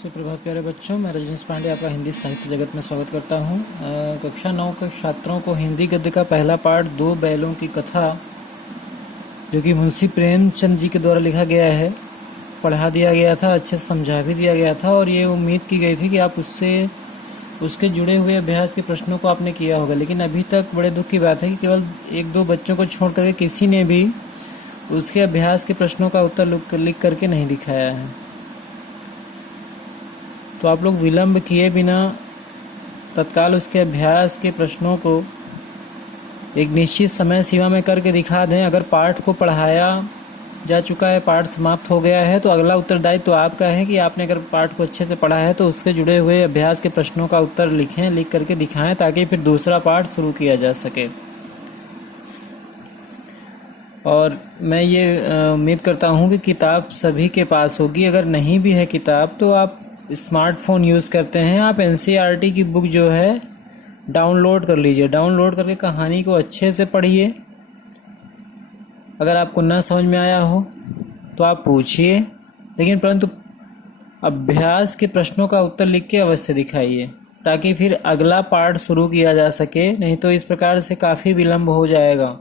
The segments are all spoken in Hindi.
सुप्रभात प्यारे बच्चों, मैं रजनीश पांडे आपका हिंदी साहित्य जगत में स्वागत करता हूं। कक्षा 9 के छात्रों को हिंदी गद्य का पहला पाठ दो बैलों की कथा, जो कि मुंशी प्रेमचंद जी के द्वारा लिखा गया है, पढ़ा दिया गया था, अच्छे से समझा भी दिया गया था और ये उम्मीद की गई थी कि आप उसके जुड़े हुए अभ्यास के प्रश्नों को आपने किया होगा। लेकिन अभी तक बड़े दुख की बात है कि केवल एक दो बच्चों को छोड़ करके किसी ने भी उसके अभ्यास के प्रश्नों का उत्तर लिख करके नहीं दिखाया है। तो आप लोग विलंब किए बिना तत्काल उसके अभ्यास के प्रश्नों को एक निश्चित समय सीमा में करके दिखा दें। अगर पाठ को पढ़ाया जा चुका है, पाठ समाप्त हो गया है, तो अगला उत्तरदायित्व तो आपका है कि आपने अगर पाठ को अच्छे से पढ़ा है तो उसके जुड़े हुए अभ्यास के प्रश्नों का उत्तर लिख करके दिखाएं, ताकि फिर दूसरा पाठ शुरू किया जा सके। और मैं ये उम्मीद करता हूँ कि किताब सभी के पास होगी। अगर नहीं भी है किताब तो आप स्मार्टफोन यूज़ करते हैं, आप एनसीईआरटी की बुक जो है डाउनलोड कर लीजिए। डाउनलोड करके कहानी को अच्छे से पढ़िए। अगर आपको न समझ में आया हो तो आप पूछिए, लेकिन परंतु अभ्यास के प्रश्नों का उत्तर लिख के अवश्य दिखाइए, ताकि फिर अगला पाठ शुरू किया जा सके। नहीं तो इस प्रकार से काफ़ी विलंब हो जाएगा।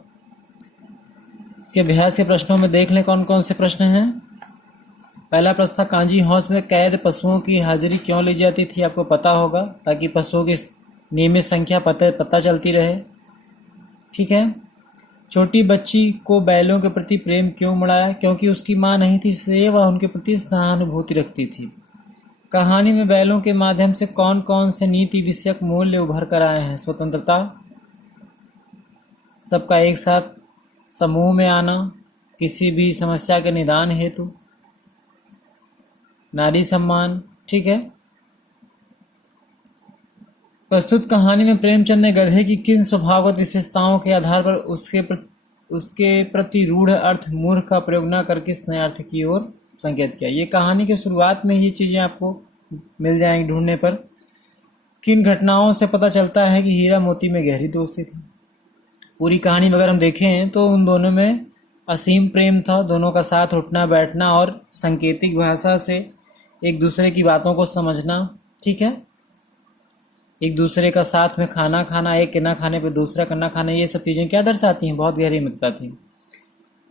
इसके अभ्यास के प्रश्नों में देख लें कौन कौन से प्रश्न हैं। पहला प्रश्न था, कांजी हाउस में कैद पशुओं की हाजिरी क्यों ली जाती थी? आपको पता होगा, ताकि पशुओं की नियमित संख्या पता चलती रहे। ठीक है। छोटी बच्ची को बैलों के प्रति प्रेम क्यों बढ़ाया? क्योंकि उसकी माँ नहीं थी, इसलिए वह उनके प्रति सहानुभूति रखती थी। कहानी में बैलों के माध्यम से कौन कौन से नीति विषयक मूल्य उभर कर आए हैं? स्वतंत्रता, सबका एक साथ समूह में आना, किसी भी समस्या के निदान हेतु, नारी सम्मान। ठीक है। प्रस्तुत कहानी में प्रेमचंद ने गधे की किन स्वभावगत विशेषताओं के आधार पर उसके प्रति रूढ़ अर्थ मूर्ख का प्रयोग न करके इस नए अर्थ की ओर संकेत किया? ये कहानी के शुरुआत में ये चीज़ें आपको मिल जाएंगी ढूंढने पर। किन घटनाओं से पता चलता है कि हीरा मोती में गहरी दोस्ती थी? पूरी कहानी में अगर हम देखें तो उन दोनों में असीम प्रेम था। दोनों का साथ उठना बैठना और सांकेतिक भाषा से एक दूसरे की बातों को समझना। ठीक है। एक दूसरे का साथ में खाना खाना, एक के ना खाने पे दूसरा का ना खाना, ये सब चीज़ें क्या दर्शाती हैं? बहुत गहरी मित्रता थी।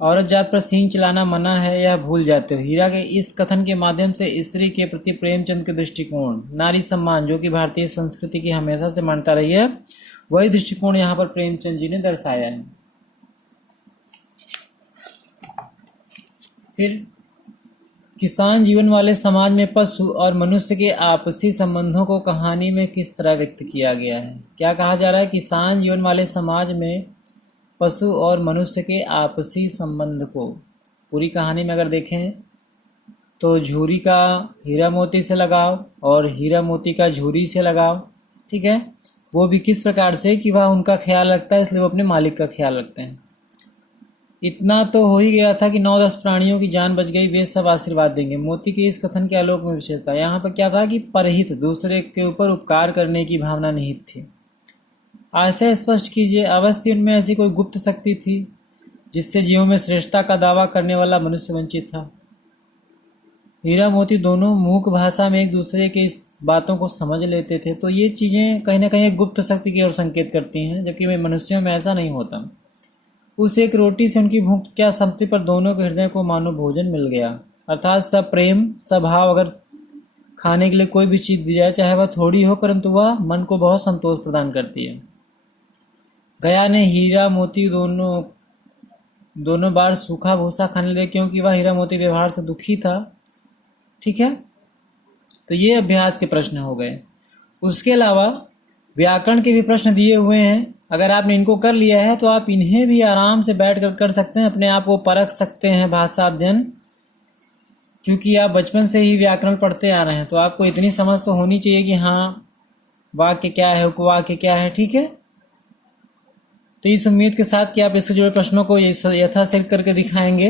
औरत जात पर सींग चलाना मना है, यह भूल जाते हो। हीरा के इस कथन के माध्यम से स्त्री के प्रति प्रेमचंद के दृष्टिकोण। नारी सम्मान, जो कि भारतीय संस्कृति की हमेशा से मान्यता रही है, वही दृष्टिकोण यहाँ पर प्रेमचंद जी ने दर्शाया है। फिर किसान जीवन वाले समाज में पशु और मनुष्य के आपसी संबंधों को कहानी में किस तरह व्यक्त किया गया है? क्या कहा जा रहा है? किसान जीवन वाले समाज में पशु और मनुष्य के आपसी संबंध को पूरी कहानी में अगर देखें तो झूरी का हीरा मोती से लगाव और हीरा मोती का झूरी से लगाव। ठीक है। वो भी किस प्रकार से कि वह उनका ख्याल रखता है, इसलिए वो अपने मालिक का ख्याल रखते हैं। इतना तो हो ही गया था कि 9-10 प्राणियों की जान बच गई, वे सब आशीर्वाद देंगे। मोती के इस कथन के आलोक में विशेषता यहाँ पर क्या था कि परहित, दूसरे के ऊपर उपकार करने की भावना निहित थी। ऐसे स्पष्ट कीजिए, अवश्य उनमें ऐसी कोई गुप्त शक्ति थी जिससे जीवों में श्रेष्ठता का दावा करने वाला मनुष्य वंचित था। हीरा मोती दोनों मूक भाषा में एक दूसरे के इस बातों को समझ लेते थे। तो ये चीज़ें कहीं ना कहीं गुप्त शक्ति की ओर संकेत करती हैं, जबकि मनुष्यों में ऐसा नहीं होता। उस एक रोटी से उनकी भूख क्या संपत्ति पर दोनों के हृदय को मानो भोजन मिल गया। अर्थात सब प्रेम सब भाव, अगर खाने के लिए कोई भी चीज़ दी जाए, चाहे वह थोड़ी हो, परंतु वह मन को बहुत संतोष प्रदान करती है। गया ने हीरा मोती दोनों बार सूखा भूसा खाने लगे, क्योंकि वह हीरा मोती व्यवहार से दुखी था। ठीक है। तो ये अभ्यास के प्रश्न हो गए। उसके अलावा व्याकरण के भी प्रश्न दिए हुए हैं। अगर आपने इनको कर लिया है तो आप इन्हें भी आराम से बैठ कर सकते हैं, अपने आप को परख सकते हैं भाषा अध्ययन, क्योंकि आप बचपन से ही व्याकरण पढ़ते आ रहे हैं। तो आपको इतनी समझ तो होनी चाहिए कि हाँ, वाक्य क्या है, उपवाक्य क्या है। ठीक है। तो इस उम्मीद के साथ कि आप इससे जुड़े प्रश्नों को यथाशीघ्र करके दिखाएंगे,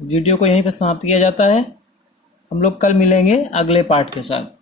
वीडियो को यहीं पर समाप्त किया जाता है। हम लोग कल मिलेंगे अगले पाठ के साथ।